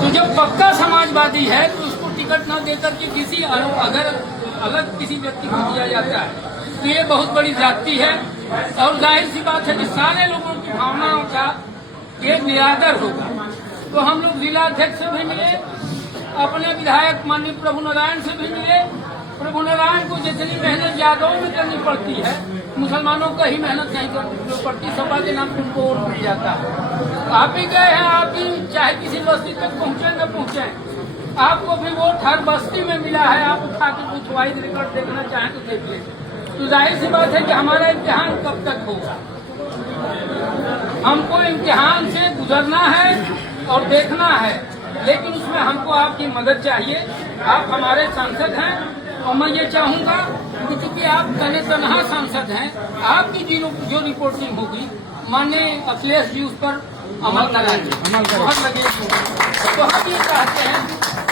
तो जो पक्का समाजवादी है तो उसको टिकट न देकर के किसी अगर अलग किसी व्यक्ति को दिया जाता है तो ये बहुत बड़ी जाति है और जाहिर सी बात है कि सारे लोगों की भावनाओं का ये निरादर होगा। तो हम लोग जिला अध्यक्ष से भी मिले, अपने विधायक माननीय प्रभु नारायण से भी मिले। प्रभु नारायण को जितनी मेहनत यादव में करनी पड़ती है, मुसलमानों का ही मेहनत नहीं करनी पड़ती, सपा के नाम पर उनको वोट मिल जाता है। आप ही गए हैं, आप ही चाहे किसी बस्ती तक पहुंचे न पहुंचे, आपको भी वोट हर बस्ती में मिला है। आप उठा के कुछ वाइड रिकॉर्ड देखना चाहें तो देख लें। तो जाहिर सी बात है कि हमारा इम्तिहान कब तक होगा। हमको इम्तिहान से गुजरना है और देखना है, लेकिन उसमें हमको आपकी मदद चाहिए। आप हमारे सांसद हैं और मैं ये चाहूंगा कि चूंकि आप तने तनहा सांसद हैं, आपकी जो रिपोर्टिंग होगी माननीय अखिलेश जी उस पर अमल कराएंगे। बहुत लगे तो हम ये चाहते हैं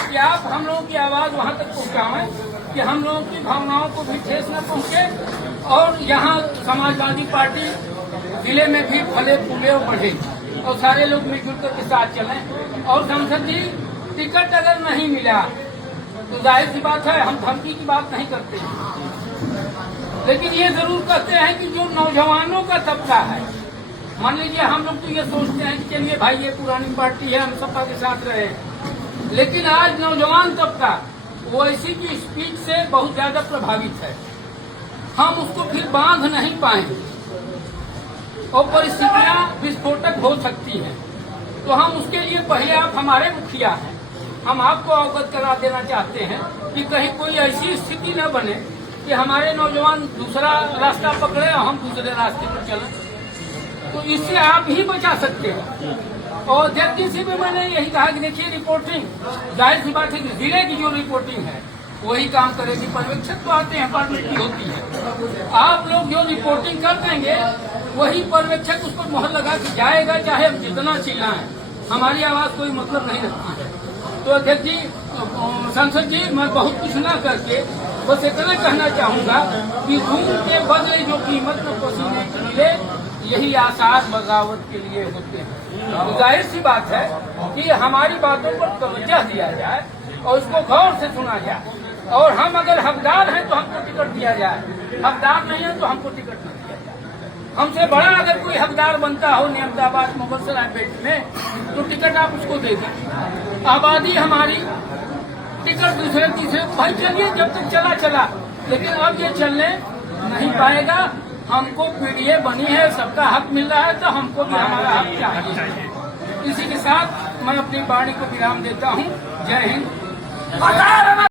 कि आप हम लोगों की आवाज वहाँ तक पहुँचाएं कि हम लोगों की भावनाओं को भी ठेस न पहुँचे और यहाँ समाजवादी पार्टी जिले में भी फले फूले और बढ़े और सारे लोग मिलजुल कर के साथ चलें। और सांसद जी, टिकट अगर नहीं मिला तो जाहिर सी बात है हम धमकी की बात नहीं करते, लेकिन ये जरूर कहते हैं कि जो नौजवानों का तबका है, मान लीजिए हम लोग तो ये सोचते हैं कि चलिए भाई ये पुरानी पार्टी है, हम सपा के साथ रहे, लेकिन आज नौजवान तबका वो ऐसी की स्पीच से बहुत ज्यादा प्रभावित है। हम उसको फिर बांध नहीं पाएंगे और परिस्थितियां विस्फोटक हो सकती हैं। तो हम उसके लिए पहले आप हमारे मुखिया हैं, हम आपको अवगत करा देना चाहते हैं कि कहीं कोई ऐसी स्थिति न बने कि हमारे नौजवान दूसरा रास्ता पकड़े और हम दूसरे रास्ते पर चलें। तो इससे आप ही बचा सकते हैं। और जल्दी से भी मैंने यही कहा कि देखिए रिपोर्टिंग, जाहिर सी बात है कि जिले की जो रिपोर्टिंग है वही काम करेगी। पर्यवेक्षक तो आते हैं, पार्टी होती है, आप लोग जो रिपोर्टिंग कर देंगे वही पर्यवेक्षक उस पर मोहर लगा के जाएगा, चाहे हम जितना चिल्लाएं, हमारी आवाज कोई मतलब नहीं रखती है। तो अध्यक्ष जी, सांसद जी, मैं बहुत कुछ ना करके बस इतना कहना चाहूंगा कि खून के बदले जो कीमत में पसीने की मिले, यही आसार बगावत के लिए होते हैं। तो जाहिर सी बात है कि हमारी बातों पर तवज्जो दिया जाए और उसको गौर से सुना जाए। और हम अगर हकदार हैं तो हमको टिकट दिया जाए, हकदार नहीं है तो हमको टिकट नहीं दिया जाए। हमसे बड़ा अगर कोई हकदार बनता हो नियामताबाद मुगलसराय बेल्ट में तो टिकट आप उसको दे दें। आबादी हमारी, टिकट दूसरे तीसरे भाई चलिए, जब तक चला चला, लेकिन अब ये चलने नहीं पाएगा। हमको पीडीए बनी है, सबका हक मिल रहा है, तो हमको भी हमारा हक चाहिए। इसी के साथ मैं अपनी वाणी को विराम देता हूँ। जय हिंद।